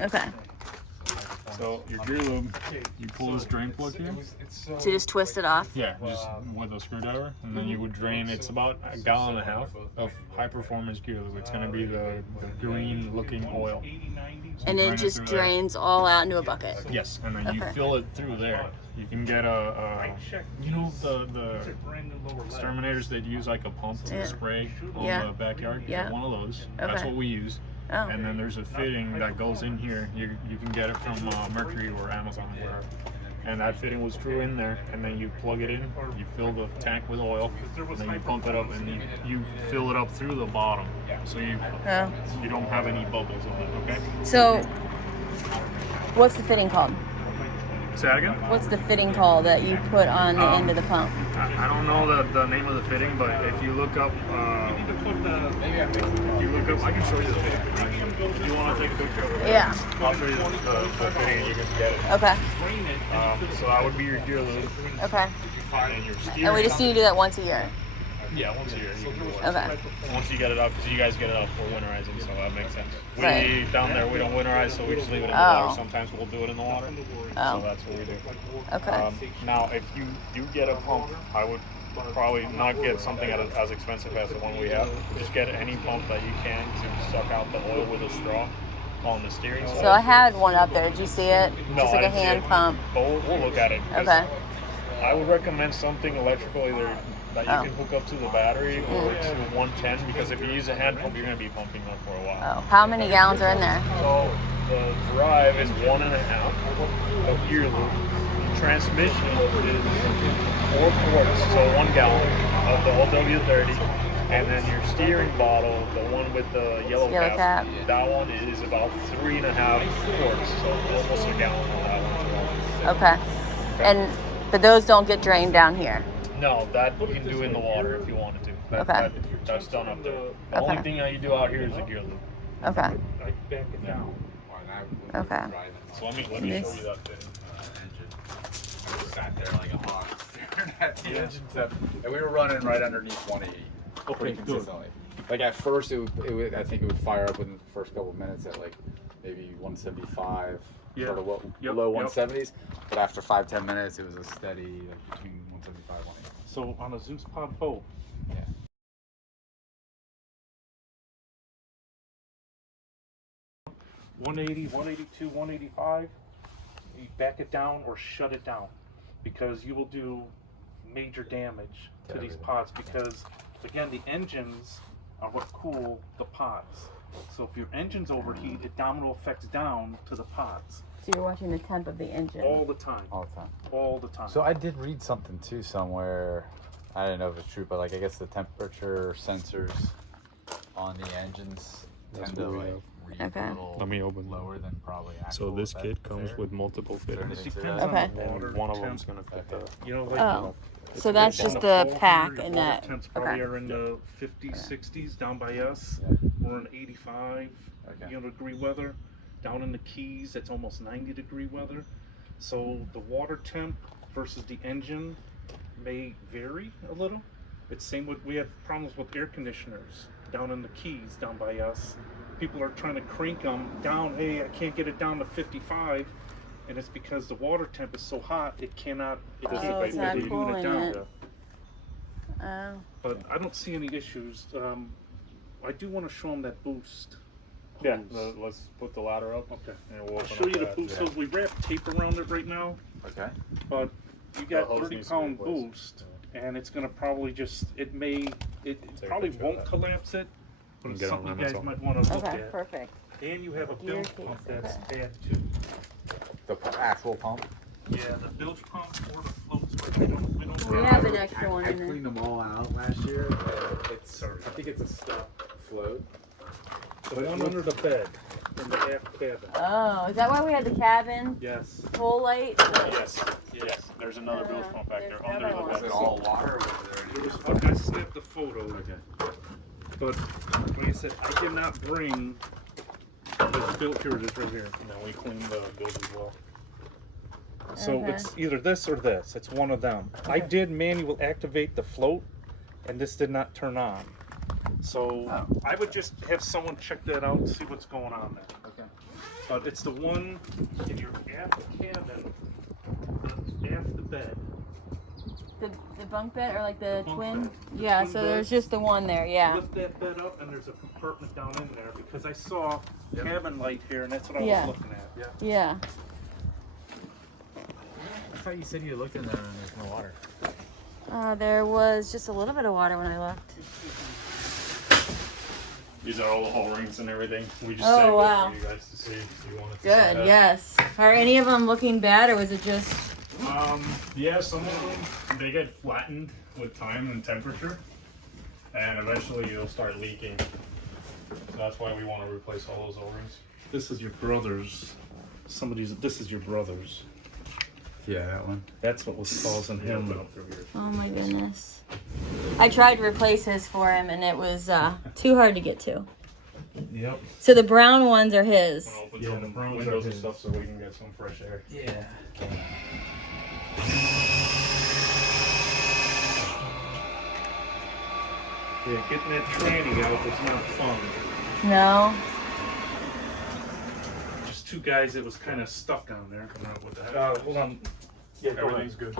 Okay. So your gear lube, you pull this drain plug here. So you just twist it off? Yeah, just with a screwdriver, and then you would drain. It's about 1.5 gallons of high performance gear lube. It's going to be the green looking oil. So and it just drains all out into a bucket? Yes, and then you fill it through there. You can get you know the exterminators that use like a pump to spray on the backyard? Yeah. One of those. That's what we use. Oh. And then there's a fitting that goes in here. You can get it from Mercury or Amazon or wherever. And that fitting will screw in there, and then you plug it in, you fill the tank with oil, and then you pump it up, and you fill it up through the bottom, so you don't have any bubbles on it, okay? So, what's the fitting called? Say that again? What's the fitting called that you put on the end of the pump? I don't know the name of the fitting, but if you look up, I can show you the fitting. If you want to take a picture of it, Yeah. I'll show you the fitting and you can get it. Okay. So that would be your gear lube. Okay. And your steering. And we just need to do that once a year? Yeah, once a year. You can do it. Okay. Once you get it up, because you guys get it up for winterizing, so that makes sense. We down there, we don't winterize, so we just leave it in the water. Sometimes we'll do it in the water. So that's what we do. Okay. Now, if you do get a pump, I would probably not get something as expensive as the one we have. Just get any pump that you can to suck out the oil with a straw on the steering side. So I had one up there. Did you see it? No, just like a hand pump. But we'll look at it. Okay. I would recommend something electrical, either that you can hook up to the battery or to 110, because if you use a hand pump, you're going to be pumping them for a while. Oh, how many gallons are in there? So the drive is 1.5 of gear lube. Transmission is 4 quarts, so 1 gallon of the OW30, and then your steering bottle, the one with the yellow cap, that one is about 3.5 quarts, so almost a gallon on that one as well. Okay. But those don't get drained down here? No, that you can do in the water if you wanted to. That's done up there. The only thing that you do out here is the gear lube. Okay. Yeah. Okay. So let me show you that thing. Sat there like a hawk staring at the engine temp, and we were running right underneath 180 pretty consistently. Like at first, it would I think it would fire up within the first couple of minutes at like maybe 175, sort of below 170s. But after 5-10 minutes, it was a steady like between 175 and 180. So on a Zeus Pod boat, 180, 182, 185, you back it down or shut it down, because you will do major damage to these pods, because again, the engines are what cool the pods. So if your engines overheat, it domino effects down to the pods. So you're watching the temp of the engine? All the time. All the time. All the time. So I did read something too somewhere. I don't know if it's true, but like I guess the temperature sensors on the engines tend to like read a little Let me open lower than probably actual. So this kit comes with multiple fittings. It depends Okay. on the water And one of temp. them's going to fit the... You know, like Oh. So that's just the pack and that. Temps probably are in the 50s, 60s down by us. We're in 85 degree weather. Down in the Keys, it's almost 90 degree weather. So the water temp versus the engine may vary a little. It's same with, we have problems with air conditioners down in the Keys down by us. People are trying to crank them down. Hey, I can't get it down to 55. And it's because the water temp is so hot, it cannot, it's not doing cooling it down. it. Oh. But I don't see any issues. I do want to show them that boost. Yeah, let's put the ladder up. Okay. And we'll I'll show you the boost. So we wrap tape around it right now. Okay. But you got The hose needs to be 30-pound replaced. boost, and it's gonna probably just, it probably won't collapse it, but it's Get on something you guys Amazon. might want to look Okay, at. perfect. And you have a Gear bilge case, pump that's okay. added to. The actual pump. Yeah, the bilge pump or the floats, but we don't We have an extra one I in there. cleaned them all out last year. I think it's a stop float. The one under the bed in the aft cabin. Oh, is that why we had the cabin Yes. full light? Yes, yes. There's another bilge pump back there There's under another the one. Was bed. it all water or was there It any? was, I snapped the photo. Okay. But like I said, I did not bring the bilge. Here it is right here. And then we clean the bilge as well. So Okay. it's either this or this. It's one of them. I did manual activate the float, and this did not turn on. So I would just have someone check that out and see what's going on there. Okay. but it's the one in your aft cabin, aft the bed. The bunk bed or like the Bunk twin? bed. Yeah, Twin so bed. there's just the one there, yeah. Lift that bed up, and there's a compartment down in there because I saw cabin light here, and that's what I Yeah. was looking at. Yeah. Yeah. I thought you said you looked in there and there's no water. There was just a little bit of water when I looked. These are all the hole rings and everything. We just Oh, saved wow. it for you guys to see if you wanted to see Good, that. yes. Are any of them looking bad, or was it just... Yeah, some of them, they get flattened with time and temperature, and eventually you'll start leaking. So that's why we want to replace all those O-rings. This is your brother's. This is your brother's. Yeah, that one. That's what was causing him. Up through here. Oh my goodness. I tried to replace his for him, and it was too hard to get to. Yep. So the brown ones are his. I'll open Yeah, some the browns windows are and his. stuff so we can get some fresh air. Yeah. Yeah, getting that tranny out was not fun. No? Just two guys that was kind of stuck down there. What the heck? Hold on. Yeah, go ahead. Everything's good.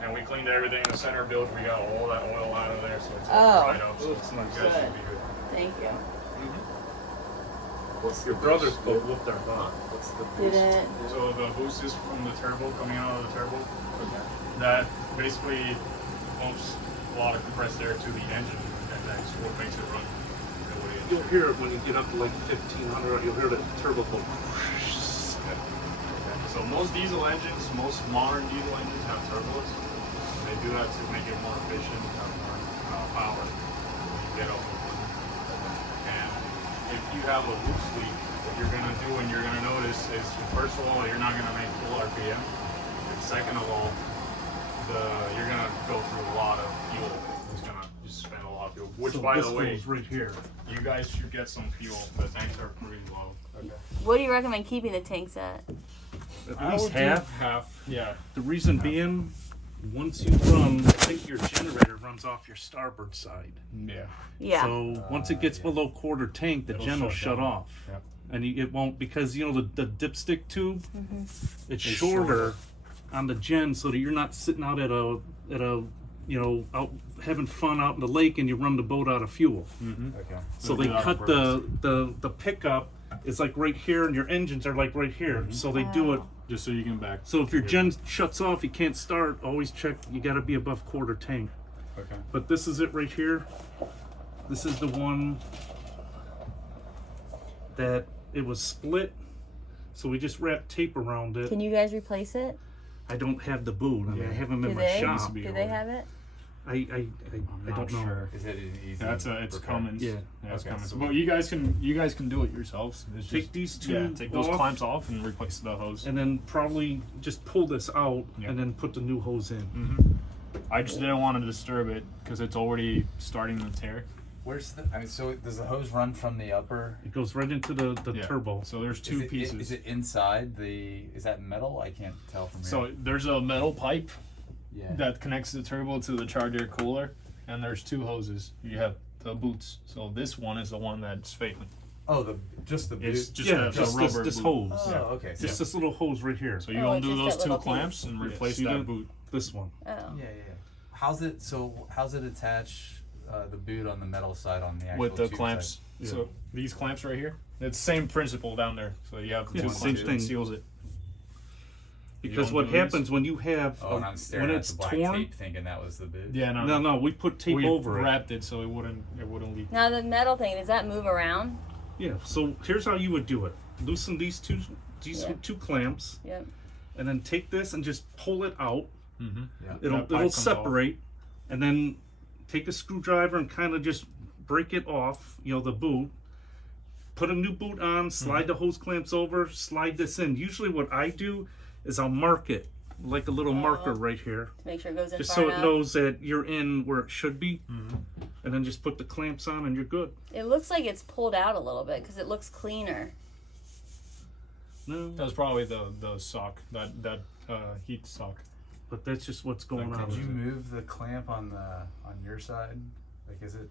And we cleaned everything in the center bilge. We got all that oil out of there, so it's all dried up. So It's nice. you guys should be good. Thank you. What's Your brother's boat whooped our butt. What's the Did it? So the boost is from the turbo, coming out of the turbo. That basically pumps a lot of compressed air to the engine, and that's what makes it run the way it You'll should. hear it when you get up to like 1500. You'll hear the turbo go. So most diesel engines, most modern diesel engines have turbos. They do that to make it more efficient, have more power when you get up. And if you have a boost leak, what you're gonna do and you're gonna notice is, first of all, you're not gonna make full RPM. And second of all, you're gonna go through a lot of fuel. It's gonna just spend a lot of fuel. Which, So by this the way, goes right here. you guys should get some fuel. The tanks are pretty low. Okay. What do you recommend keeping the tanks at? At least half. Half, yeah. The reason being, once you run, I think your generator runs off your starboard side. Yeah. Yeah. So once it gets below quarter tank, the It'll gen will shut shut down. off. Yep. And it won't, because you know the dipstick tube, it's shorter shorter. on the gen, so that you're not sitting out at a you know, out having fun out in the lake and you run the boat out of fuel. Okay. So They they do that on cut the pickup is like right here, and your engines are like right here. So they do it. Just so you can back. So if your gen shuts off, you can't start. Always check. You got to be above quarter tank. Okay. But this is it right here. This is the one that it was split. So we just wrapped tape around it. Can you guys replace it? I don't have the boot. I mean, I have them Do in my they? shop. Do they have it? I don't know. Sure. Is it an easy? It's repair? Cummins. Yeah. It's Okay, Cummins. so- But you guys can do it yourselves. It's Take just, these two take those off. clamps off and replace the hose. And then probably just pull this out Yeah. and then put the new hose in. I just didn't want to disturb it because it's already starting to tear. Where's the? I mean, so does the hose run from the upper? It goes right into the Yeah. turbo. So there's two pieces. Is it inside the? Is that metal? I can't tell from here. So there's a metal pipe yeah. that connects the turbo to the charge air cooler, and there's two hoses. You have the boots. So this one is the one that's failing. Oh, just the boot. It's just Yeah, a just rubber this boot. hose. Oh, okay. Just this little hose right here. So you Oh, undo just those that two little clamps piece. and Yeah, replace see that boot. This one. Oh. Yeah. How's it attach the boot on the metal side on the actual With the tube clamps. side? Yeah. So these clamps right here. It's the same principle down there. So you have the Yeah, two same clamps that thing. seals it. Because don't what do these? happens when you have Oh, and I'm staring when at it's the black torn? tape, thinking that was the boot. Yeah, No, we put tape we over it. wrapped it so it wouldn't leak. Now the metal thing, does that move around? Yeah. So here's how you would do it: loosen these Yeah. two clamps, Yep. and then take this and just pull it out. Mm-hmm. Yeah. It'll That pipe comes separate, and then take a screwdriver and kind of just break it off. You know, the boot. Put a new boot on. Slide the hose clamps over. Slide this in. Usually, what I do is I'll mark it like a little marker right here, To make sure it goes in just far so enough. it knows that you're in where it should be. And then just put the clamps on, and you're good. It looks like it's pulled out a little bit because it looks cleaner. No, That was probably the sock, that heat sock. but that's just what's going on. Did you with it. move the clamp on your side? Like, is it?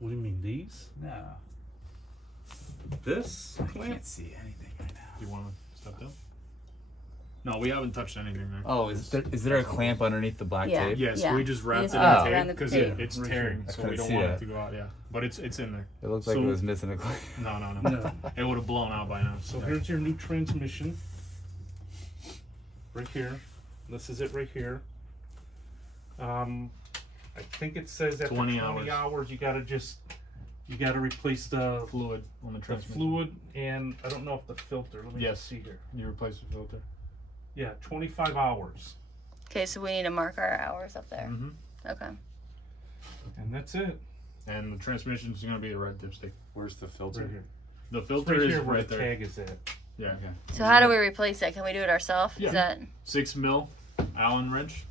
What do you mean these? No. this I clamp. can't see anything right now. You want to step down? No, we haven't touched anything there. Oh, is there a clamp underneath the black Yeah. tape? Yes, Yeah. we just wrapped just it wrapped in around tape the because tape. it's Right tearing, here. I so we couldn't don't see want it that. to go out. Yeah, but it's in there. It looked like So- it was missing a clamp. No, No. it would have blown out by now. So Yeah. here's your new transmission. Right here. This is it right here. I think it says after 20 20 hours. hours you gotta replace the fluid on the the transmission. fluid, and I don't know if the filter. Let me Yes. just see here. You replace the filter. Yeah, 25 hours. Okay, so we need to mark our hours up there. Mm-hmm. Okay. And that's it. And the transmission is going to be the red dipstick. Where's the filter? Right here. The filter Right is here where right the there. tag is at. Yeah. Okay. So how do we replace that? Can we do it ourselves? Yeah. Is that 6 mil Allen wrench.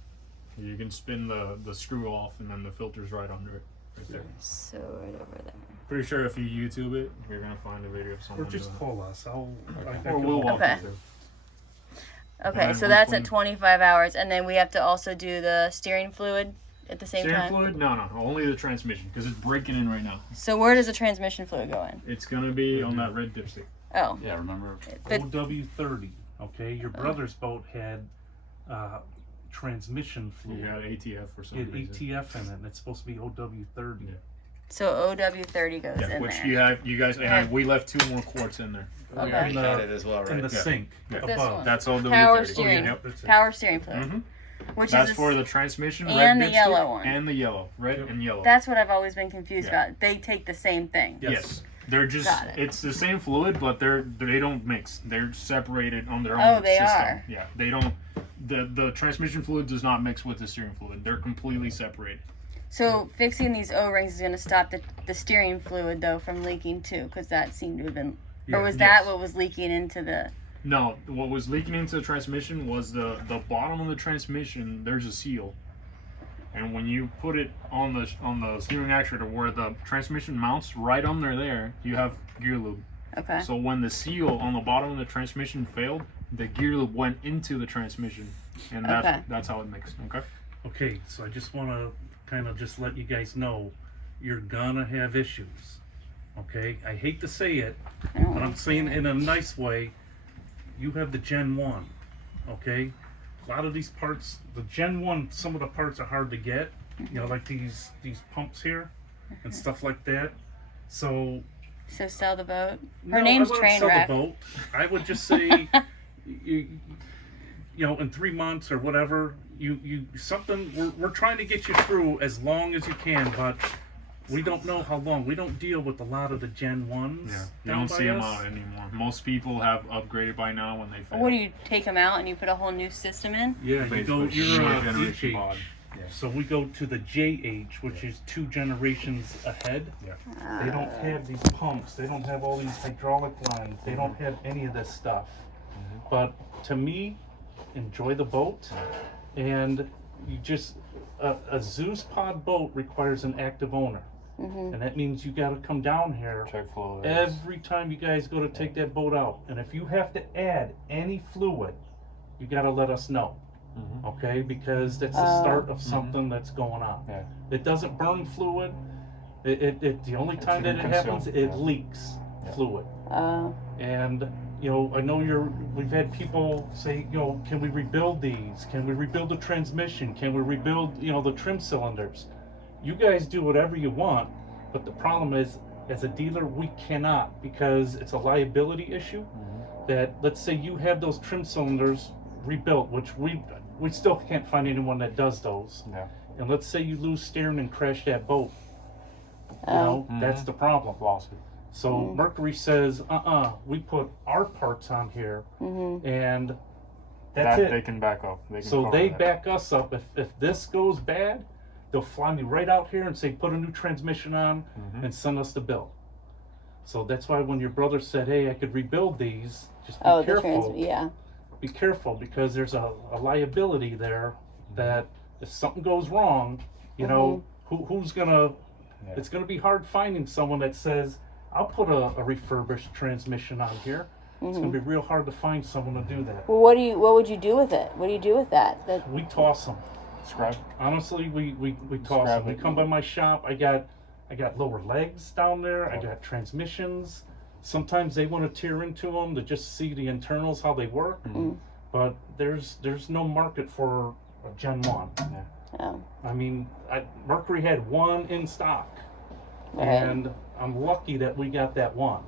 You can spin the screw off, and then the filter's right under it, right there. so right over there? Pretty sure if you YouTube it, you're gonna find a video of Or someone just doing call us. I it. can Or we'll walk Okay. you through. Okay, And so then that's when- at 25 hours, and then we have to also do the steering fluid at the same Steering time. fluid? No, only the transmission because it's breaking in right now. So where does the transmission fluid go in? It's gonna be on that red dipstick. Oh, Yeah, remember? but OW30. Okay, your brother's boat had transmission fluid. You got ATF or It something. had ATF in it, and it's supposed to be OW30. Yeah. so OW30 goes Yeah, in which there. you guys, and we left 2 more quarts in there. We Okay. already In the- had it as well, In right? the Yeah. sink Yeah. This above. one. That's all the Power 30. steering. Yep. That's it. Power steering fluid, Mhm. which That's is for the transmission, and red the dipstick, yellow one. and the yellow, red Yep. and yellow. that's what I've always been confused Yeah. about. They take the same thing. Yes. They're just, Got it. it's the same fluid, but they don't mix. They're separated on their own Oh, they system. are. Yeah, they don't, the transmission fluid does not mix with the steering fluid. They're completely separated. So fixing these O-rings is going to stop the steering fluid though from leaking too, because that seemed to have been, or Yeah, was yes. that what was leaking into the? No, what was leaking into the transmission was the bottom of the transmission, there's a seal. And when you put it on the steering actuator where the transmission mounts, right under there, you have gear lube. Okay. So when the seal on the bottom of the transmission failed, the gear lube went into the transmission, and Okay. that's how it mixed. Okay. Okay, so I just want to kind of just let you guys know you're gonna have issues. Okay, I hate to say it, I don't but I'm saying it in a nice way. You have the Gen 1, okay? A lot of these parts, the Gen 1, some of the parts are hard to get, you know, like these pumps here and stuff like that. So, So sell the boat. no, Her name's I wouldn't sell Trainwreck. the boat. I would just say, you know, in 3 months or whatever, you something. We're trying to get you through as long as you can, but we don't know how long. We don't deal with a lot of the Gen 1s. Yeah. You down don't by see them us. out anymore. Most people have upgraded by now when they fail. What do you take them out and you put a whole new system in? Yeah, you go. Basically, You're newer a generation HH. pod. So we go to the JH, which is 2 generations ahead. They don't have these pumps. They don't have all these hydraulic lines. They don't have any of this stuff. But to me, enjoy the boat, and you just a Zeus pod boat requires an active owner, and that means you got to come down here Check flow. every time you guys go to take that boat out. And if you have to add any fluid, you got to let us know. Okay, because that's the start of something that's going on. Yeah. It doesn't burn fluid. It the only time that it can happens, consume, it leaks fluid. And you know, I know we've had people say, you know, can we rebuild these? Can we rebuild the transmission? Can we rebuild, you know, the trim cylinders? You guys do whatever you want, but the problem is, as a dealer, we cannot, because it's a liability issue. That, let's say you have those trim cylinders rebuilt, which we still can't find anyone that does those. Yeah. And let's say you lose steering and crash that boat. You know, that's the problem. Lawsuit. So Mercury says, we put our parts on here, and that's that it. they can back up. They can So cover they that. back us up. If this goes bad, they'll fly me right out here and say, put a new transmission on and send us the bill. So that's why when your brother said, hey, I could rebuild these, just be careful. Yeah. Be careful, because there's a liability there that if something goes wrong, you know, who's gonna, it's gonna be hard finding someone that says, I'll put a refurbished transmission on here. It's gonna be real hard to find someone to do that. Well, what would you do with it? What do you do with that? We toss them. Scrap. Honestly, we toss them. They come by my shop. I got lower legs down there. I got transmissions. sometimes they want to tear into them to just see the internals, how they work. But there's no market for a Gen 1. Oh. I mean, Mercury had one in stock, Right. and I'm lucky that we got that one.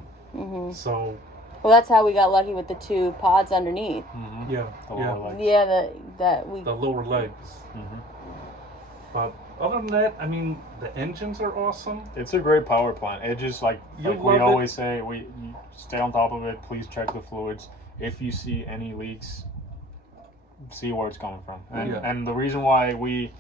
So Well, that's how we got lucky with the 2 pods underneath. yeah, The lower legs. Yeah, that we. the lower legs. But other than that, I mean, the engines are awesome. It's a great power plant. It just like You we love it. always say, you stay on top of it. Please check the fluids. If you see any leaks, see where it's coming from. And the reason why we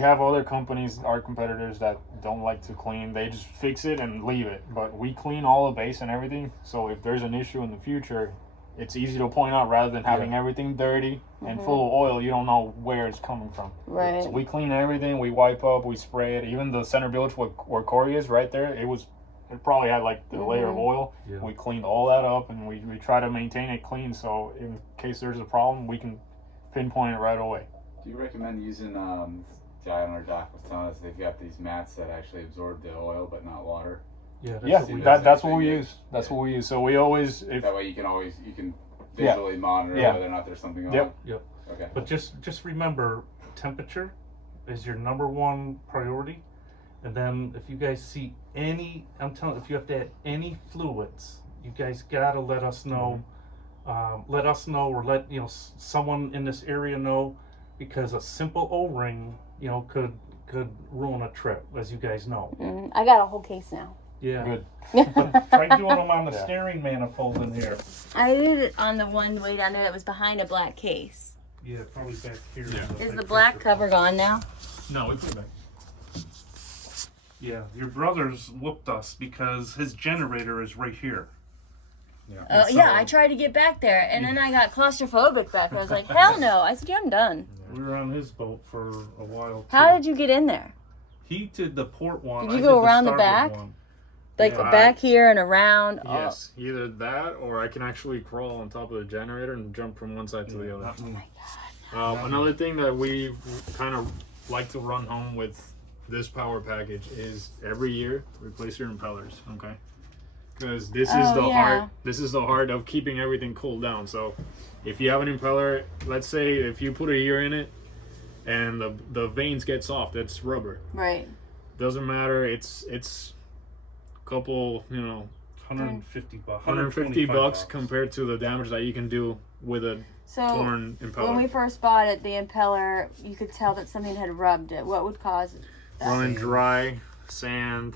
have other companies, our competitors, that don't like to clean, they just fix it and leave it. But we clean all the base and everything. So if there's an issue in the future, it's easy to point out rather than having everything dirty and full of oil. You don't know where it's coming from. Right. So we clean everything. We wipe up. We spray it. Even the center bilge where Corey is right there, it probably had like the layer of oil. Yeah. We cleaned all that up, and we try to maintain it clean. So in case there's a problem, we can pinpoint it right away. Do you recommend using the guy on our dock was telling us they've got these mats that actually absorb the oil but not water? Yeah, That's what we use. That's what we use. So we always, That way you can visually monitor whether or not there's something on. Yep. Okay. But just remember, temperature is your number 1 priority. And then if you guys see any, I'm telling you, if you have to add any fluids, you guys gotta let us know. Let us know, or let someone in this area know, because a simple O-ring, could ruin a trip, as you guys know. I got a whole case now. Yeah. Good. But try doing them on the steering manifold in here. I did it on the one way down there that was behind a black case. Yeah, probably back here. Is the black cover gone now? No, we put it back. Yeah, your brother's whooped us because his generator is right here. Oh, yeah, I tried to get back there, and then I got claustrophobic back there. I was like, hell no. I said, yeah, I'm done. We were on his boat for a while, too. How did you get in there? He did the port one. Did you I go did around the starboard back? one. Like Yeah. back here and around? Yes, either that or I can actually crawl on top of the generator and jump from one side to the other. Not me. Another thing that we kind of like to run home with this power package is every year replace your impellers, okay? Because this is the heart. This is the heart of keeping everything cooled down. So if you have an impeller, let's say if you put a year in it and the vanes get soft, that's rubber. Right. Doesn't matter. It's a couple, 150 bucks. 150 bucks compared to the damage that you can do with a torn impeller. When we first bought it, the impeller, you could tell that something had rubbed it. What would cause it? Running dry, sand,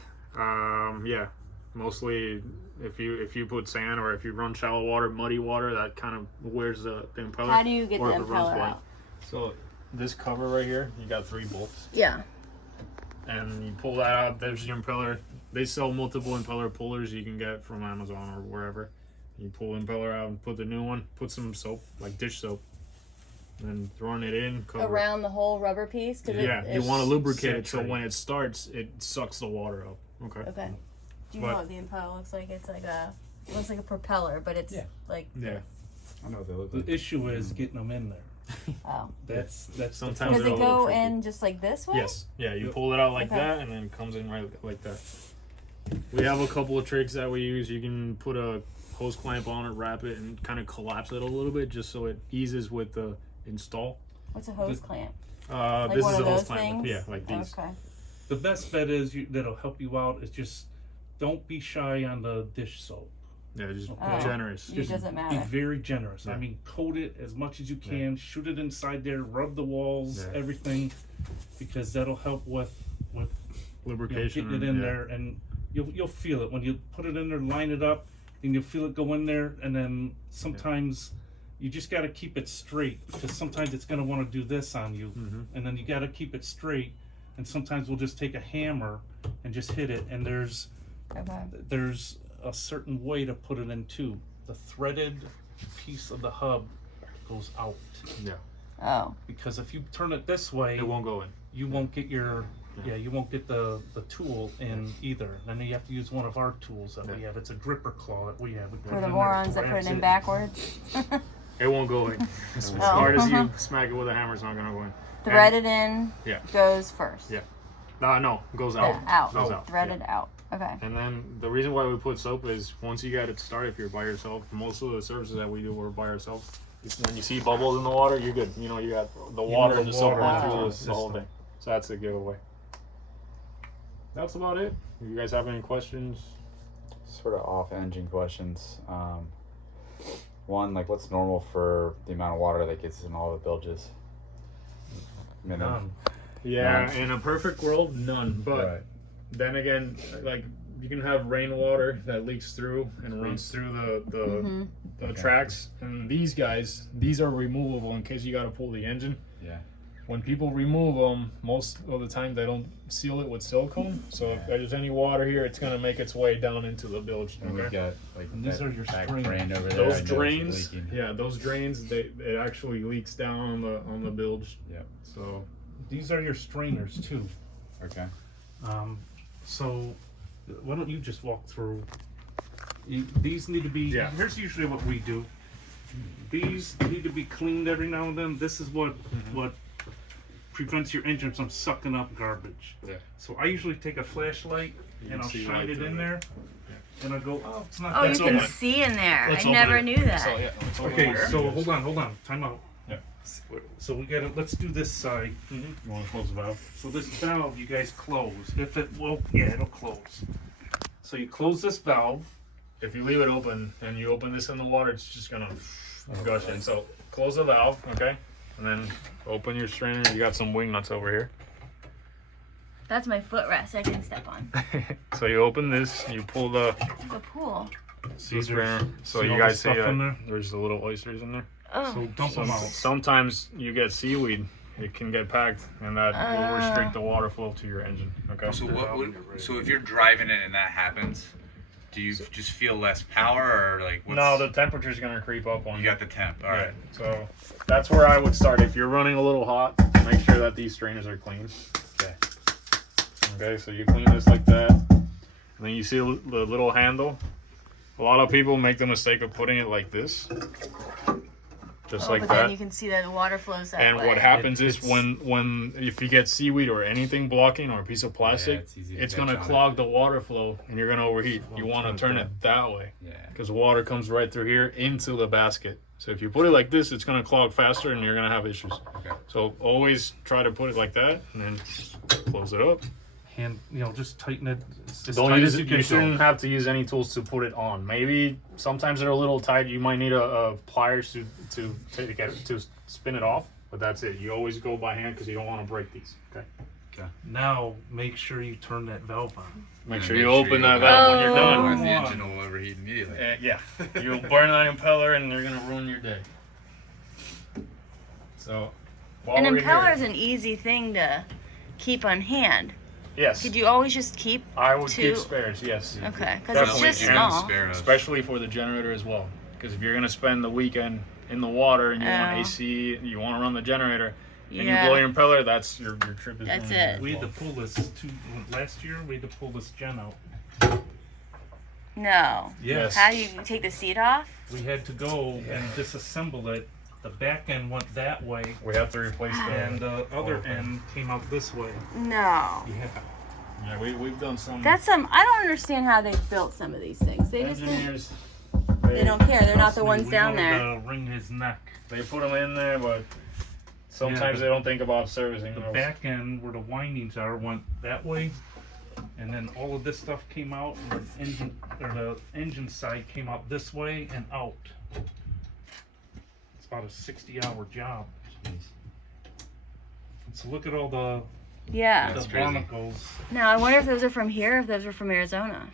mostly if you put sand or if you run shallow water, muddy water, that kind of wears the impeller. How do you get the or if it runs impeller blank. out? So this cover right here, you got 3 bolts, Yeah. and you pull that out. There's your impeller. They sell multiple impeller pullers you can get from Amazon or wherever. You pull the impeller out and put the new one. Put some soap, like dish soap, and run it in. Cover. Around the whole rubber piece? Yeah, you want to lubricate it so saturated. when it starts, it sucks the water up. Okay. Okay. Do you know what the impeller looks like? It looks like a propeller, but it's like. Yeah. I know what they look The like. issue is getting them in there. Oh. That's Sometimes Does they're it a little go tricky. in just like this way? Yes. Yeah, you pull it out like Okay. that, and then it comes in right like that. We have a couple of tricks that we use. You can put a hose clamp on it, wrap it, and kind of collapse it a little bit just so it eases with the install. What's a hose clamp? This one is a of hose those clamp. things? Yeah, like these. Okay. The best bet is that'll help you out is just don't be shy on the dish soap. Yeah, just Oh. generous. It doesn't Be matter. very generous. Yeah. I mean, coat it as much as you can. Shoot it inside there. Rub the walls, everything, because that'll help with Lubrication. getting it in there, and you'll feel it when you put it in there. Line it up, and you'll feel it go in there. And then sometimes you just got to keep it straight, because sometimes it's going to want to do this on you, and then you got to keep it straight. And sometimes we'll just take a hammer and just hit it, and there's a certain way to put it in too. The threaded piece of the hub goes out. Yeah. Oh. Because if you turn it this way, It won't go in. you won't get your you won't get the tool in either. Then you have to use one of our tools that we have. It's a gripper claw that we have. We put For it the in there, morons that put grabs it in it. backwards. It won't go in. As hard as you smack it with a hammer, it's not gonna go in. Threaded in Yeah. goes first. Yeah. No, it goes out. Out. Goes out. Threaded out. Okay. And then the reason why we put soap is once you get it started, if you're by yourself, most of the services that we do we're by ourselves. When you see bubbles in the water, you're good. You know, you got the water and the soap going through the whole thing. So that's a giveaway. That's about it. If you guys have any questions? Sort of off-engine questions. One, like, what's normal for the amount of water that gets in all the bilges? None. Yeah, in a perfect world, none. But then again, like, you can have rainwater that leaks through and runs through the tracks. And these guys, these are removable in case you got to pull the engine. Yeah. When people remove them, most of the time they don't seal it with silicone. So if there's any water here, it's gonna make its way down into the bilge. And we've got like And these are your back drains. drain over there. Those drains, those drains, it actually leaks down on the bilge. Yeah. So These are your strainers too. Okay. So why don't you just walk through? These need to be. Yeah. Here's usually what we do. These need to be cleaned every now and then. This is what prevents your engine from sucking up garbage. Yeah. So I usually take a flashlight and I'll shine it in there, and I go, oh, it's not Oh, that you can bad. see in there. Let's I open never it. knew that. So, yeah, let's open Okay, it. so hold on, time out. Yeah. So we gotta, let's do this side. You want to close the valve? So this valve, you guys close. If it, well, yeah, it'll close. So you close this valve. If you leave it open and you open this in the water, it's just gonna gush in. So close the valve, okay? And then open your strainer. You got some wing nuts over here. That's my footrest I can step on. So you open this, you pull the The pool. strainer. So see you all guys the see stuff in there? there's the little oysters in there. Oh. So dump them out. Sometimes you get seaweed. It can get packed, and that will restrict the water flow to your engine. Okay. So so if you're driving it and that happens, do you just feel less power or like what's, No, the temperature's gonna creep up on you got the temp. All right. So that's where I would start. If you're running a little hot, make sure that these strainers are clean. Okay. Okay, so you clean this like that. And then you see the little handle. A lot of people make the mistake of putting it like this. Just like but that. then you can see that the water flows that And way. what happens is when if you get seaweed or anything blocking or a piece of plastic, it's easy to it's catch gonna on it. clog the water flow and you're gonna overheat. You want to turn it that way Yeah. because water comes right through here into the basket. So if you put it like this, it's gonna clog faster and you're gonna have issues. Okay. So always try to put it like that and then close it up. And just tighten it as Don't tight use as it. you can. You shouldn't have to use any tools to put it on. Maybe sometimes they're a little tight. You might need a pliers to spin it off. But that's it. You always go by hand because you don't want to break these. Okay. Now make sure you turn that valve on. Make And sure make you sure open you that open valve when it. you're Oh. done. Otherwise the engine will overheat immediately. Yeah. You'll burn that impeller and you're gonna ruin your day. So. While An we're impeller is here, an easy thing to keep on hand. yes. Could you always just keep? I would two? keep spares. Yes. Okay, because it's Definitely. just And small. Spare us. Especially for the generator as well. Because if you're gonna spend the weekend in the water and you want Oh. AC, you want to run the generator, and Yeah. you blow your impeller, that's your trip is. That's ruined it. as We had to well. pull this last year. We had to pull this gen out. No. Yes. How do you take the seat off? We had to go and disassemble it. The back end went that way, We have to replace and the. the other end came out this way. No. Yeah. Yeah, we've done some. That's some. I don't understand how they built some of these things. They just didn't, engineers. they don't care. They're not Trust the me, ones we down wanted there. to wring his neck. They put them in there, but sometimes they don't think about servicing The those. back end where the windings are went that way, and then all of this stuff came out, and the engine side came out this way and out. It's about a 60-hour job. So look at all the Yeah. That's the crazy. barnacles. Now I wonder if those are from here, or if those were from Arizona.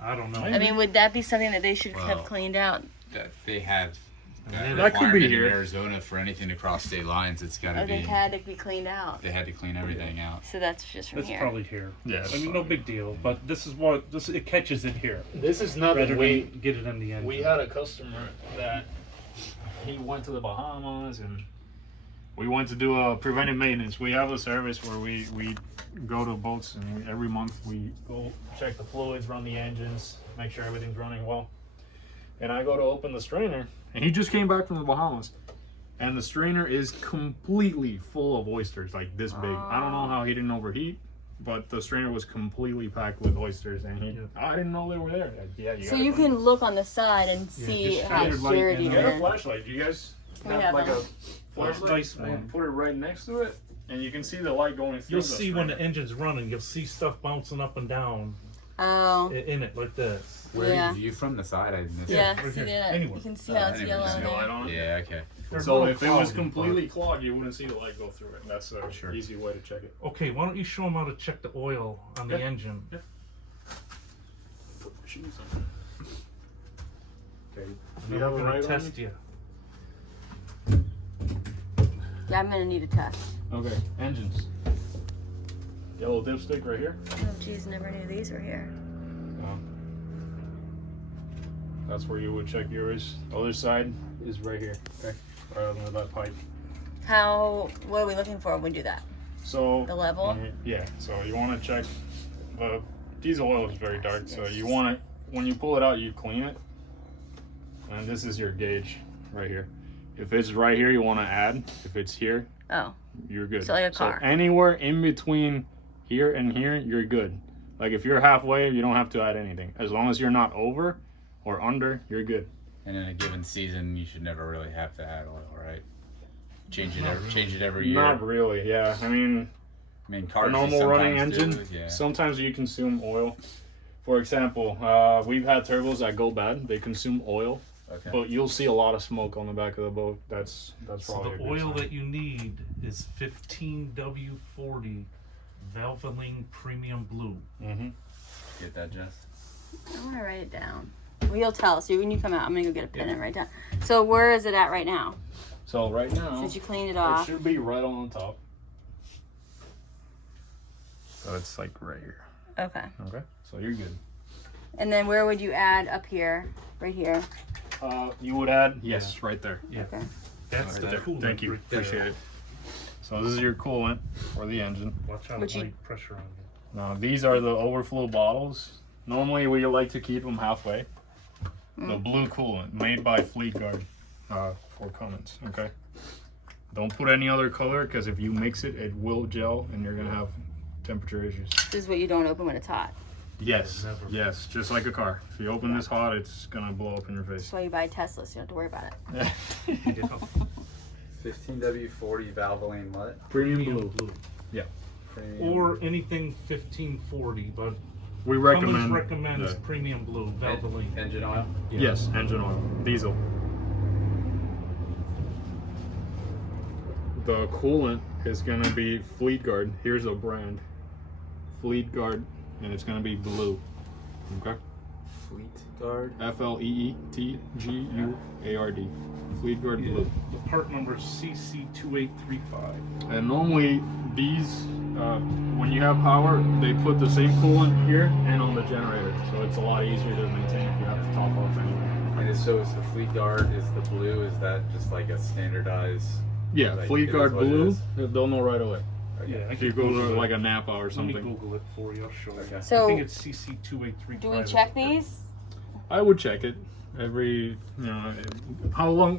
I don't know. I mean, would that be something that they should Well, have cleaned out? That they have That could be requirement here. in Arizona for anything to cross state lines. It's got to Or they be. had to be cleaned out. They had to clean everything out. So that's just from It's here. probably here. Yeah, I mean, no big deal. But this is what it catches it here. This is Rather nothing. than get it in the engine. We had a customer that he went to the Bahamas and we went to do a preventive maintenance. We have a service where we go to boats and every month we go check the fluids, run the engines, make sure everything's running well. And I go to open the strainer and he just came back from the Bahamas and the strainer is completely full of oysters, like this big. I don't know how he didn't overheat. but the strainer was completely packed with oysters, and I didn't know they were there. Yeah, So you can look on the side and see just how shine your light dirty in Get it a is. flashlight. Do you guys We have have like them. a flashlight? Nice And one. put it right next to it, and you can see the light going through. You'll the see when the strainer. engine's running, you'll see stuff bouncing up and down Oh, in it like this. Where Yeah. are you view from the side? I missed yeah. it. right See here. that? Anywhere. You can see how it's anywhere. yellow. See the light on it? Yeah, okay. There's So no if it was cloud, completely clogged, you wouldn't see the light go through it. That's a Sure. easy way to check it. but- Okay, why don't you show them how to check the oil on the Yeah. engine? Put the shoes on. Okay. And Do you then have we're a gonna right on test you? you. Yeah, I'm gonna need a test. Okay. Engines. Yellow dipstick right here. Oh, geez, never knew these were here. That's where you would check yours. Other side is right here. Okay. Right under that pipe. What are we looking for when we do that? So The level? Yeah. So you want to check the diesel oil is very dark. So you want to, when you pull it out, you clean it. And this is your gauge right here. If it's right here, you want to add. If it's here, Oh, you're good. So like a car. Anywhere in between here and here, you're good. Like if you're halfway, you don't have to add anything. As long as you're not over or under, you're good. And in a given season, you should never really have to add oil, right? Change it every year. Not really. Yeah. I mean, I mean, a cars normal running sometimes engine, do, yeah. sometimes you consume oil. For example, we've had turbos that go bad. They consume oil, Okay. but you'll see a lot of smoke on the back of the boat. That's So probably the a good oil sign. that you need is 15W40 Valvoline Premium Blue. Mhm. Get that, Jess? I want to write it down. Well, you'll tell. So when you come out, I'm gonna go get a pen and write down. So where is it at right now? So right now, Since you cleaned it it off. should be right on the top. So it's like right here. Okay. Okay. So you're good. And then where would you add up here? Right here. You would add right there. Yeah, Okay. that's Right the there. coolant. Thank you. right there. Appreciate it. So this is your coolant for the engine. Watch out, Would you- light pressure on you. Now these are the overflow bottles. Normally we like to keep them halfway. The blue coolant made by Fleetguard for Cummins. Okay. Don't put any other color because if you mix it, it will gel and you're gonna have temperature issues. This is what you don't open when it's hot. Yes. Never. Yes. Just like a car. If you open this hot, it's gonna blow up in your face. That's why you buy a Tesla, so you don't have to worry about it. Yeah. 15W40 Valvoline what? Premium Premium blue. Blue. Premium. Or anything 1540, but We Cummins recommend. recommends the- Premium Blue Valvoline. Engine oil? Yeah. Yes, engine oil, diesel. The coolant is gonna be Fleetguard. Here's a brand, Fleetguard, and it's gonna be blue. Okay. Fleetguard? Fleetguard. Fleetguard Yeah. blue. The part number is CC2835. And normally these, when you have power, they put the same coolant here and on the generator, so it's a lot easier to maintain if you have to top off anyway. And so is the Fleetguard, is the blue, is that just like a standardized? Yeah, Like, Fleetguard it is what it blue. is. They'll know right away. Yeah, I If you can go Google to it. like a Napa or Let me something. Google it for you. I'll show you. Okay. I So think it's CC2835. do we check these? I would check it every, how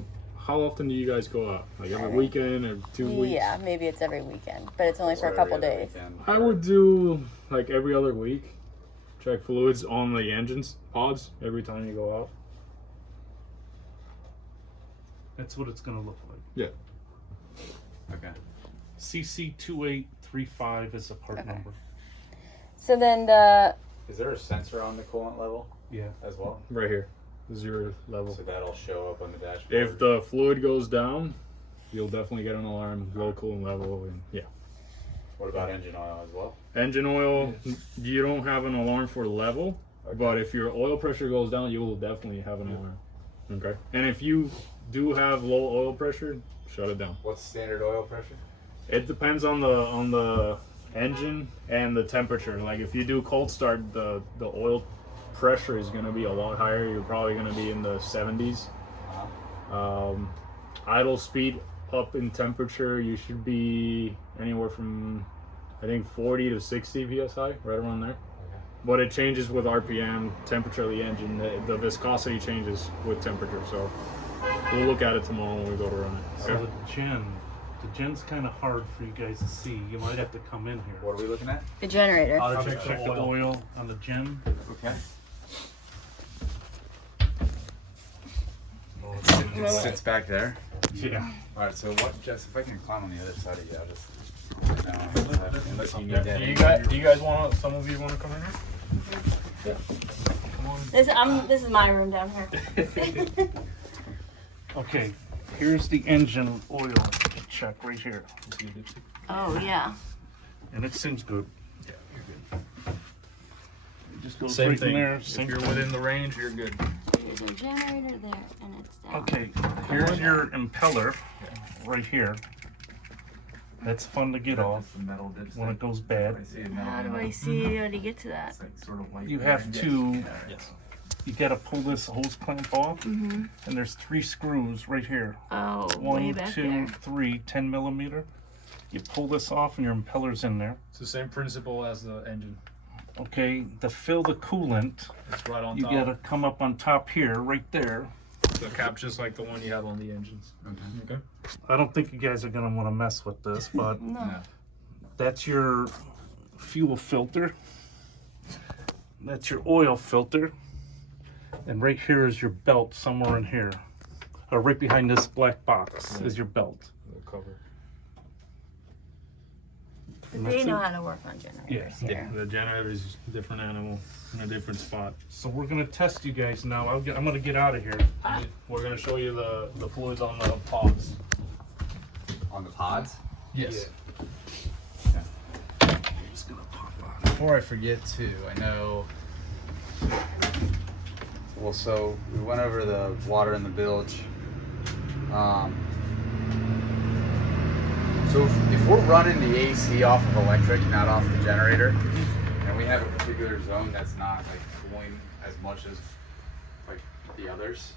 often do you guys go out? Like every weekend or 2 weeks? Yeah, maybe it's every weekend, but it's only for a Or couple every other days. weekend? I would do like every other week. Check fluids on the engines, pods, every time you go out. That's what it's going to look like. Yeah. Okay. CC2835 is the part Okay. number. So then Is there a sensor on the coolant level Yeah. as well? Right here. This is your level. So that'll show up on the dashboard? If the fluid goes down, you'll definitely get an alarm, low coolant level, and yeah. What about engine oil as well? Engine oil, you don't have an alarm for level, but if your oil pressure goes down, you will definitely have an alarm. Okay. And if you do have low oil pressure, shut it down. What's standard oil pressure? It depends on the engine and the temperature. Like if you do cold start, the oil pressure is going to be a lot higher. You're probably going to be in the 70s. Idle speed up in temperature, you should be anywhere from I think 40 to 60 psi, right around there. But it changes with RPM, temperature of the engine. The viscosity changes with temperature. So we'll look at it tomorrow when we go to run it. So Okay? the gen The gen's kind of hard for you guys to see. You might have to come in here. What are we looking at? The generator. How How to to check check the oil on the gen. Okay. Well, Sits back there. Yeah. All right. So what, Jess? If I can climb on the other side of you, I'll just. Unless you need that. Do you guys want? Some of you want to come in here? This is my room down here. Okay, here's the engine oil check right here. Oh yeah. And it seems good. Yeah, you're good. It just goes Same right thing. in there. If you're within the range, you're good. There's a generator there, and it's down. Okay, here's your impeller right here. That's fun to get off when it goes bad. How do I see how to get to that? You have to, Yes. you gotta pull this hose clamp off, Mm-hmm. and there's 3 screws right here. Oh, way One, back two, there. 3, 10 millimeter. You pull this off and your impeller's in there. It's the same principle as the engine. Okay, to fill the coolant, It's right on you top. gotta come up on top here, right there. The cap just like the one you have on the engines. Okay. I don't think you guys are gonna wanna mess with this, but No. that's your fuel filter. That's your oil filter. And right here is your belt, somewhere in here. Or right behind this black box is your belt. We'll cover. But they know how to work on generators Yeah. here. The generator is a different animal in a different spot. So we're gonna test you guys now. I'm gonna get out of here. We're gonna show you the fluids on the pods. On the pods. Yes. Just gonna pop on. Before I forget too, I know. Well, so we went over the water in the bilge. So if we're running the AC off of electric, not off the generator, and we have a particular zone that's not like cooling as much as like the others,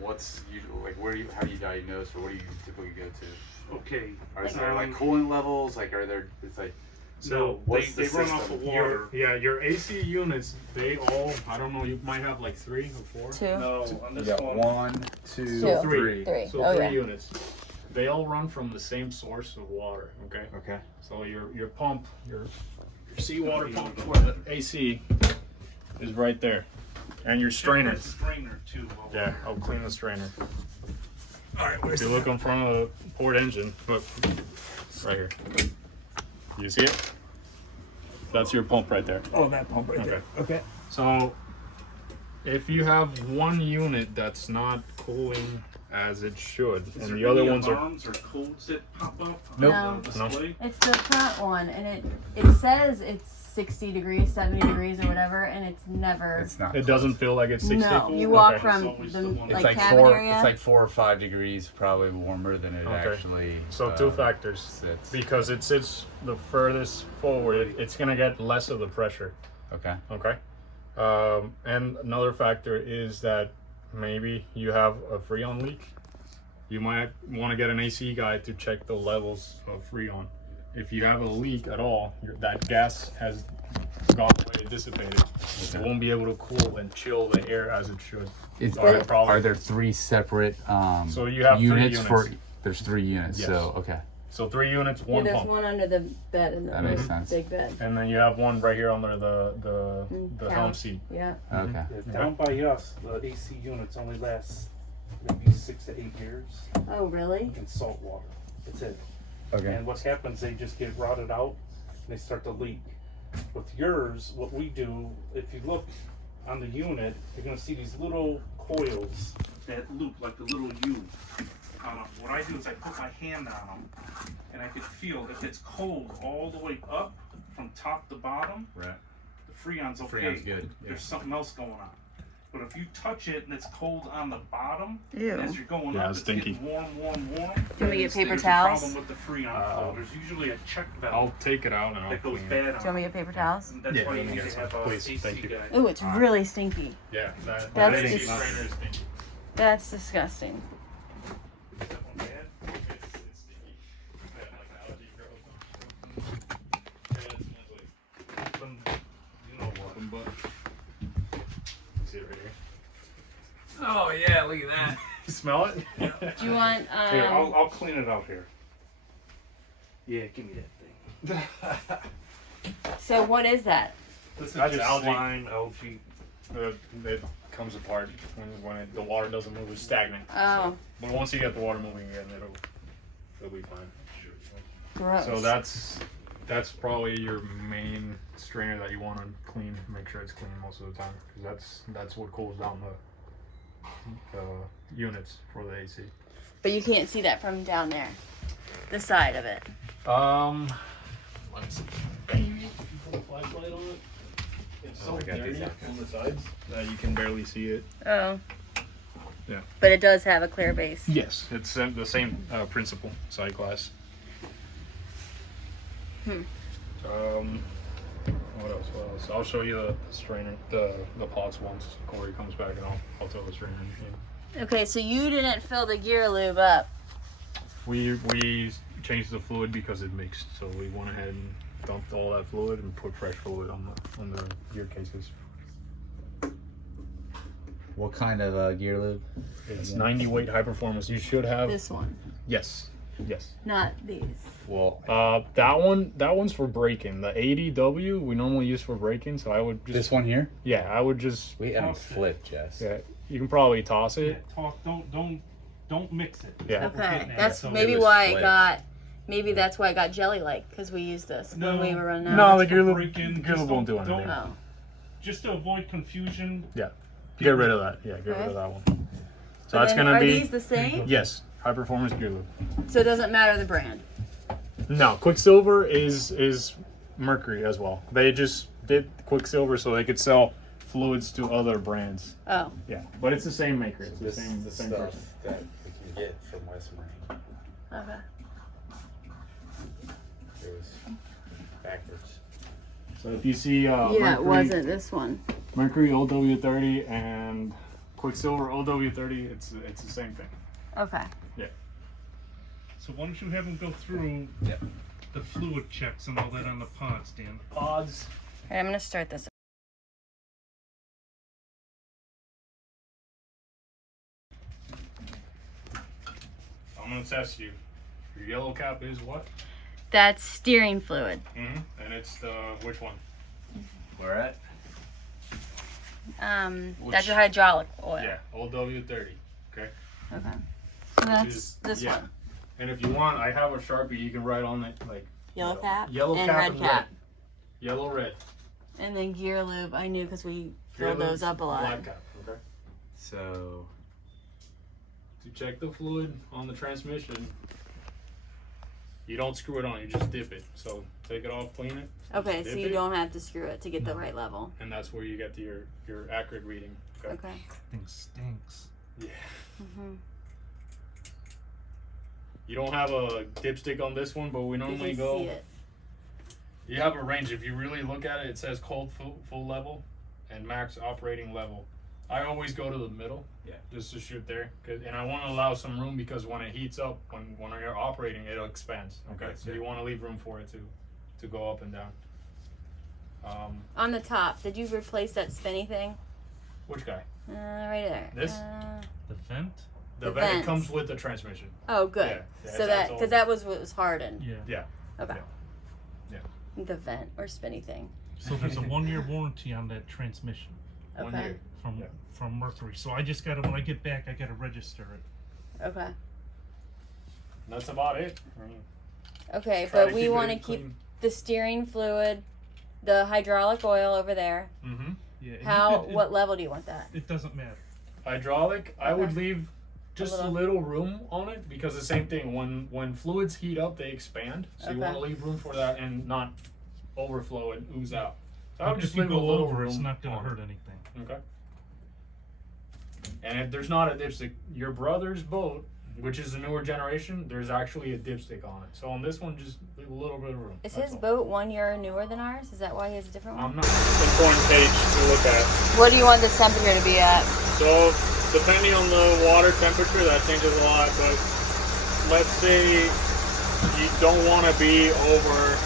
what's usually like how do you diagnose or what do you typically go to? Okay. Is there like cooling levels? Like are there? It's like No, what's they the run off system? of water. Your AC units, they all, I don't know, you might have like 3 or 4. 2. No, on this You got one. 1, 2, Two. 3. 3. So Oh 3 yeah. units. They all run from the same source of water, okay? Okay. So your pump, your seawater pump for the AC is right there. And your strainer. Strainer too. Yeah, I'll clean the strainer. Alright, if you look in front of the port engine, look, right here. You see it? That's your pump right there. Oh, that pump right there. Okay. So, if you have one unit that's not cooling as it should, Is and there the other any ones are alarms or codes that pop up? Nope. No. The display? It's the front one, and it says it's 60 degrees, 70 degrees, or whatever, and it's never. It's not. it doesn't feel like it's 60. No, you walk Okay. from always the the one- It's like like cabin 4. area. It's like 4 or 5 degrees, probably warmer than it Okay. actually. So two factors. Sits. Because it sits the furthest forward, it's gonna get less of the pressure. Okay. Okay. And another factor is that maybe you have a Freon leak. You might want to get an AC guy to check the levels of Freon. If you have a leak at all, that gas has gone away, dissipated. It won't be able to cool and chill the air as it should. Are there 3 separate So you have 3 units for? units. There's 3 units. Yes. So okay, So 3 units, Yeah, 1 there's pump. one under the bed in the that makes sense. big bed. And then you have one right here under the Couch. helm seat. Yeah. Okay. Yeah, down by us, the AC units only last maybe 6 to 8 years Oh really? in salt water. That's it. Okay. And what happens, they just get rotted out and they start to leak. With yours, what we do, if you look on the unit, you're gonna see these little coils that loop like a little U on them. What I do is I put my hand on them and I can feel if it's cold all the way up from top to bottom, Right. the Freon's okay. Freon's good, yeah. There's something else going on. But if you touch it and it's cold on the bottom, Ew. as you're going Yeah, up, it's it's stinky. getting warm. Can we get paper there's towels? a problem with the Freon flow. There's usually a check valve I'll take it out and I'll that goes clean it. bad Do you want on me it. to get paper towels? And that's Yeah, why you let me need get to have some, a please. AC Thank you. guy. Ooh, it's really stinky. Yeah, That's that just- strainer is stinky. That's disgusting. Is that one bad? It's stinky. Yeah, like allergy growth. Yeah, it's Some- you know what? but see it right here. Oh yeah, look at that. You smell it? Do you want Here, I'll clean it out here. Yeah, give me that thing. So what is that? This is That's just algae. slime, algae. It comes apart when the water doesn't move. It's stagnant. Oh, But once you get the water moving again, it'll be fine. gross. So that's probably your main strainer that you want to clean. Make sure it's clean most of the time, because that's what cools down the units for the AC. But you can't see that from down there, the side of it. Let's see. Put a flashlight on it. It's so I got these dirty out. on the sides that you can barely see it. Oh. Yeah. But it does have a clear base. Yes, it's the same principle, side glass. What else? I'll show you the strainer, the pots once Corey comes back, and I'll throw the strainer in. Okay, so you didn't fill the gear lube up. We changed the fluid because it mixed, so we went ahead and dumped all that fluid and put fresh fluid on the gear cases. What kind of gear lube? It's 90 weight high performance. You should have This one, yes. not these. Well, That one's for braking. The 80W we normally use for braking, so I would just this one here. yeah, I would just We haven't Toss it. flipped, Jess. yeah. You can probably toss Yeah, it. talk. Don't mix it. Yeah. What we're Okay, getting at. that's So- maybe It was why it flipped. got. Maybe that's why it got jelly-like, because we used this when we were running out. No, the It's gear for lube breaking. gear Just lube won't do don't- anything. Oh, Just to avoid confusion. Get rid of that. Yeah, get rid Okay. of that one. So But that's then gonna are be these the same? yes, high performance gear lube. So it doesn't matter the brand. No, Quicksilver is Mercury as well. They just did Quicksilver so they could sell fluids to other brands. Oh, Yeah, but it's the same maker. It's the This same is the same stuff person. that we can get from West Marine. okay. It was backwards. So if you see Yeah, Mercury, it wasn't this one. Mercury OW30 and Quicksilver OW30, it's the same thing. Okay. So why don't you have them go through Yep. the fluid checks and all that on the pods, Dan? Pods. Alright, I'm gonna start this. I'm gonna test you. Your yellow cap is what? That's steering fluid. And it's the which one? Where at? That's your hydraulic oil. Yeah, OW30. Okay. Okay. So that's is- this yeah. one. And if you want, I have a Sharpie. You can write on it like Yellow cap yellow and cap red and cap. yellow, red. And then gear lube, I knew because we Gear filled those lube's up a lot. Black cap. Okay. So To check the fluid on the transmission, you don't screw it on. You just dip it. So take it off, clean it, Okay, so Dip you it. don't have to screw it to get the right level. and that's where you get to your accurate reading. Okay. Okay. Thing stinks. Yeah. Mm-hmm. You don't have a dipstick on this one, but we You normally can go. see it. You have a range. If you really look at it, it says cold full level and max operating level. I always go to the middle, Yeah. just to shoot there, and I want to allow some room because when it heats up, when you're operating, it expands. Okay, Okay, so yeah. you want to leave room for it to go up and down. On the top, did you replace that spinny thing? Which guy? Right there. This? The vent? The The vent vent. comes with the transmission. Oh, good. Yeah, yeah, So that's because all. that was what was hardened. Yeah. Yeah. Okay. Yeah. The vent or spinny thing. So there's a 1-year warranty on that transmission Okay. 1 year. from Yeah. from Mercury. So I just gotta, when I get back, I gotta register it. Okay. That's about it. I mean, Okay, try but we want to it keep clean. the steering fluid, the hydraulic oil over there. Mhm. Yeah. and How? it, What level do you want that? It doesn't matter. Hydraulic, I would Okay. leave just a little. little room on it because the same thing. When fluids heat up, they expand. So you want to Okay. leave room for that and not overflow and ooze out. So I would If just you leave a go little over, room. it's not gonna on hurt it. anything. Okay. And if there's not a dipstick, your brother's boat, which is the newer generation, there's actually a dipstick on it. So on this one, just leave a little bit of room. Is That's his all. boat 1 year newer than ours? Is that why he has a different one? I'm not important page to look at. What do you want the temperature to be at? So depending on the water temperature, that changes a lot. But let's say you don't want to be over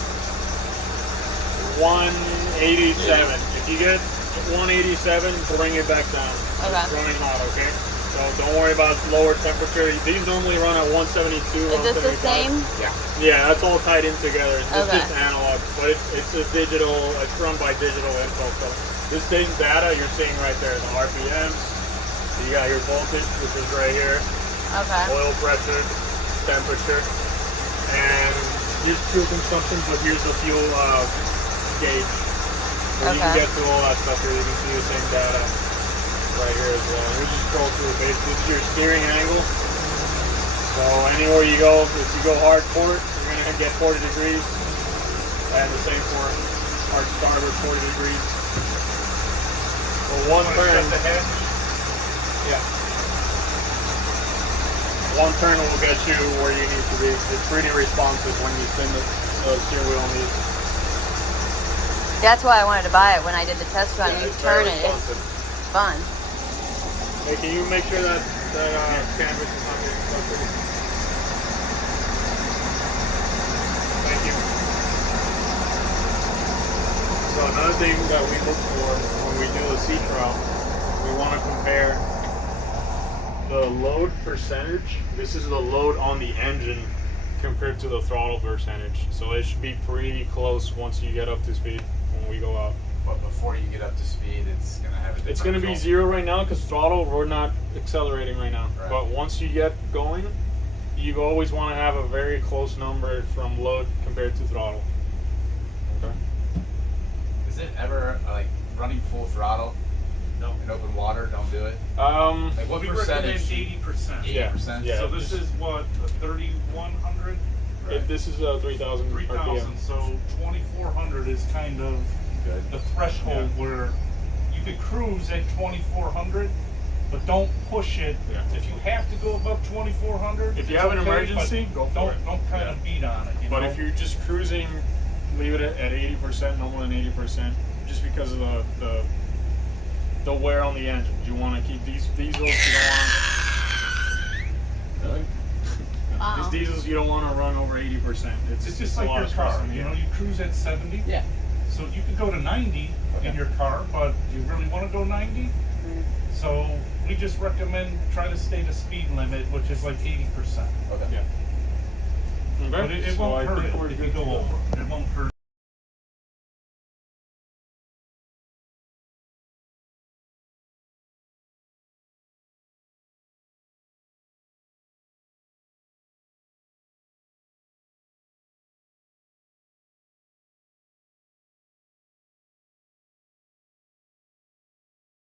187. If you get 187, bring it back down. Okay. It's running hot, okay? So don't worry about lower temperature. These normally run at 172. Is this the same? Yeah, that's all tied in together. It's Okay. just analog, but it's a digital. It's run by digital info. So this day's data you're seeing right there, the RPMs. You got your voltage, which is right here. Okay. Oil pressure, temperature, and here's fuel consumption. But here's the fuel gauge. So you can Okay. get to all that stuff here. You can see the same data right here as well. We just scroll through the base. This is your steering angle. So anywhere you go, if you go hard port, you're gonna get 40 degrees. And the same for hard starboard, 40 degrees. So one turn. Yeah. One turn will get you where you need to be. It's pretty responsive when you spin the steering wheel on these. That's why I wanted to buy it when I did the test run. Yeah, You it's turn very it, it's responsive. fun. Hey, can you make sure that canvas is not getting stuck? Thank you. So another thing that we look for when we do a sea trial, we want to compare the load percentage. This is the load on the engine compared to the throttle percentage. So it should be pretty close once you get up to speed when we go out. But before you get up to speed, it's gonna have a different It's going to be result. 0 right now because throttle, we're not accelerating right now. Right. But once you get going, you always want to have a very close number from load compared to throttle. Okay. Is it ever like running full throttle? No. In open water, don't do it. Like what We recommend percentage? 80%. Yeah. 80%. Yeah. So this is what, 3,100? Right. This is 3,000 RPM. 3,000. So 2,400 is kind of Good. the threshold where you could cruise at 2,400, but don't push it. Yeah. If you have to go above 2,400, If you it's have an okay, emergency, but go for don't, it. Don't kind of beat on it. You But know? if you're just cruising, leave it at 80%, no more than 80%, just because of the wear on the engine. You want to keep these diesels. You don't want to. Really? Wow. These diesels you don't want to run over 80%. It's just a like lot your of stress car. on the You know, engine. you cruise at 70. Yeah. So you could go to 90 in your car, but do you really want to go 90? So we just recommend try to stay the speed limit, which is like 80%. Okay. Yeah. But Okay. it So won't I hurt think it we're if good you to go over.